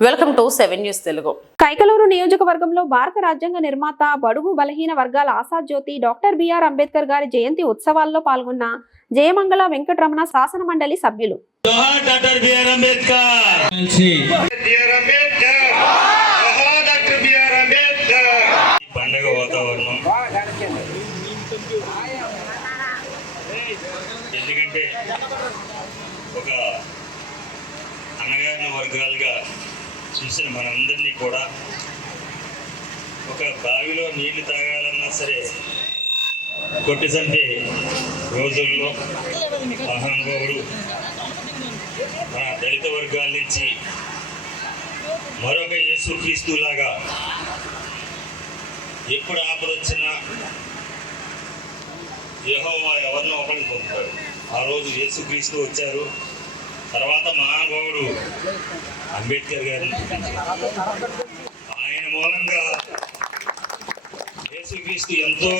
Welcome to seven news Telugu. Kaikaluru నియోజకవర్గంలో భారత రాజ్యాంగ నిర్మాత బడుగు బలహీన వర్గాల ఆశాజ్యోతి డాక్టర్ బిఆర్ అంబేద్కర్ గారి జయంతి ఉత్సవాల్లో పాల్గొన్న జయమంగళ వెంకటరమణ శాసన మండలి సభ్యులు. జోహార్ డాక్టర్ బిఆర్ అంబేద్కర్. నుంచి బిఆర్ అంబేద్కర్. జోహార్ డాక్టర్ బిఆర్ అంబేద్కర్. ఈ పండగ వాతావరణం. ఎందుకంటే ఒక అనగారిన వర్గాలుగా చూసిన మనందరినీ కూడా ఒక బావిలో నీళ్ళు తాగాలన్నా సరే కొట్టి చంపే రోజుల్లో మహానుభావుడు మన దళిత వర్గాల నుంచి మరొక యేసుక్రీస్తులాగా ఎప్పుడు ఆపద వచ్చినా ఎవరినో ఒకరిని పొందుతాడు. ఆ రోజు యేసుక్రీస్తు వచ్చారు. తర్వాత మహానుభావుడు అంబేద్కర్ గారు ఆయన మూలంగా యేసుక్రీస్తు ఎంతో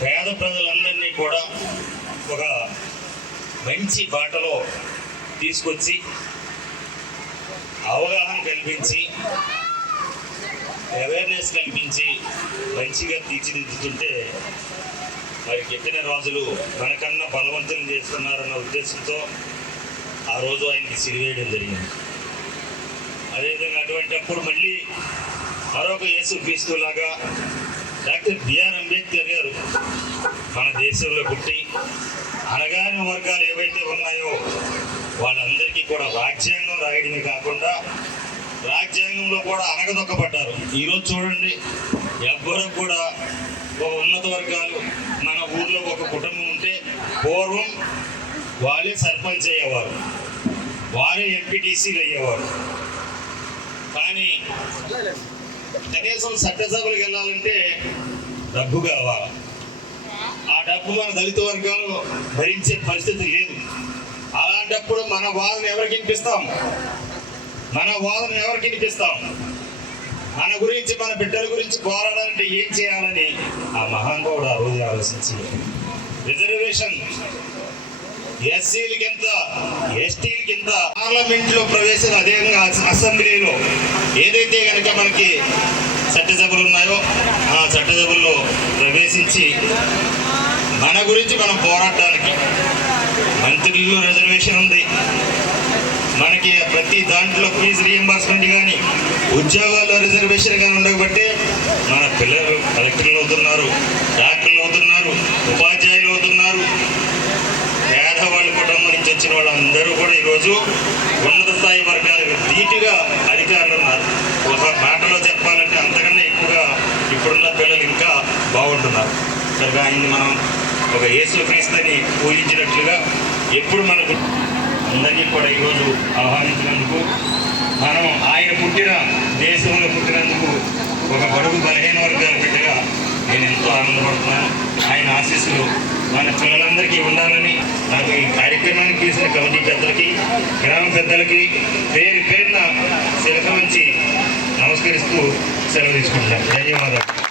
పేద ప్రజలందరినీ కూడా ఒక మంచి బాటలో తీసుకొచ్చి అవగాహన కల్పించి అవేర్నెస్ కల్పించి మంచిగా తీర్చిదిద్దుతుంటే మరి చెప్పిన రాజులు మనకన్నా బలవంతులు చేస్తున్నారన్న ఉద్దేశంతో ఆ రోజు ఆయనకి సిరివేయడం జరిగింది. అదేవిధంగా అటువంటి అప్పుడు మళ్ళీ మరొక Yesu క్రీస్తులాగా doctor B R Ambedkar garu మన దేశంలో పుట్టి అనగాని వర్గాలు ఏవైతే ఉన్నాయో వాళ్ళందరికీ కూడా రాజ్యాంగం రాయడమే కాకుండా రాజ్యాంగంలో కూడా అనగదొక్కబడ్డారు ఈరోజు చూడండి ఎవ్వరూ కూడా ఒక ఉన్నత వర్గాలు మన ఊర్లో ఒక కుటుంబం ఉంటే పూర్వం వాళ్ళే సర్పంచ్ అయ్యేవారు. వారే ఎంపీటీసీలు అయ్యేవారు. కానీ కనీసం చట్టసభలకు వెళ్ళాలంటే డబ్బు కావాలి. ఆ డబ్బు మన దళిత వర్గాలు భరించే పరిస్థితి లేదు. అలాంటప్పుడు మన వాదన ఎవరికి వినిపిస్తాం? మన వాదన ఎవరికి వినిపిస్తాం? మన గురించి మన బిడ్డల గురించి పోరాడాలంటే ఏం చేయాలని ఆ మహానుభావుడు ఆ రోజు ఆలోచించి రిజర్వేషన్ ఎస్సీలకి ఎంత ఎస్టీలకి ఎంత పార్లమెంట్లో ప్రవేశం అదేవిధంగా అసెంబ్లీలో ఏదైతే కనుక మనకి చట్టసభలు ఉన్నాయో ఆ చట్టసభల్లో ప్రవేశించి మన గురించి మనం పోరాడడానికి మంత్రుల్లో రిజర్వేషన్ ఉంది. మనకి ప్రతి దాంట్లో ఫీజు రీఎంబర్స్మెంట్ కానీ ఉద్యోగాల్లో రిజర్వేషన్ కానీ ఉండబట్టి మన పిల్లలు కలెక్టర్లు అవుతున్నారు డాక్టర్లు అవుతున్నారు ఉపాధ్యాయులు అవుతున్నారు. పేదవాళ్ళ కుటుంబం నుంచి వచ్చిన వాళ్ళందరూ కూడా ఈరోజు ఉన్నత స్థాయి వర్గాలకు ధీటుగా అధికారులు ఉన్నారు ఒక మాటలో చెప్పాలంటే అంతకన్నా ఎక్కువగా ఇప్పుడున్న పిల్లలు ఇంకా బాగుంటున్నారు. కనుక ఆయన్ని మనం ఒక ఏసు క్రీస్తుని పూజించినట్లుగా ఎప్పుడు మనకు అందరినీ కూడా ఈరోజు ఆహ్వానించినందుకు మనం ఆయన పుట్టిన దేశంలో పుట్టినందుకు ఒక బడుగు బలహీన వర్గాల బిడ్డగా నేను ఎంతో ఆనందపడుతున్నాను. ఆయన ఆశీస్సులు మన పిల్లలందరికీ ఉండాలని నాకు ఈ కార్యక్రమానికి తీసిన కమిటీ పెద్దలకి గ్రామ పెద్దలకి పేరు పేరున శిలక నమస్కరిస్తూ సెలవు తీసుకుంటున్నాను. ధన్యవాదాలు.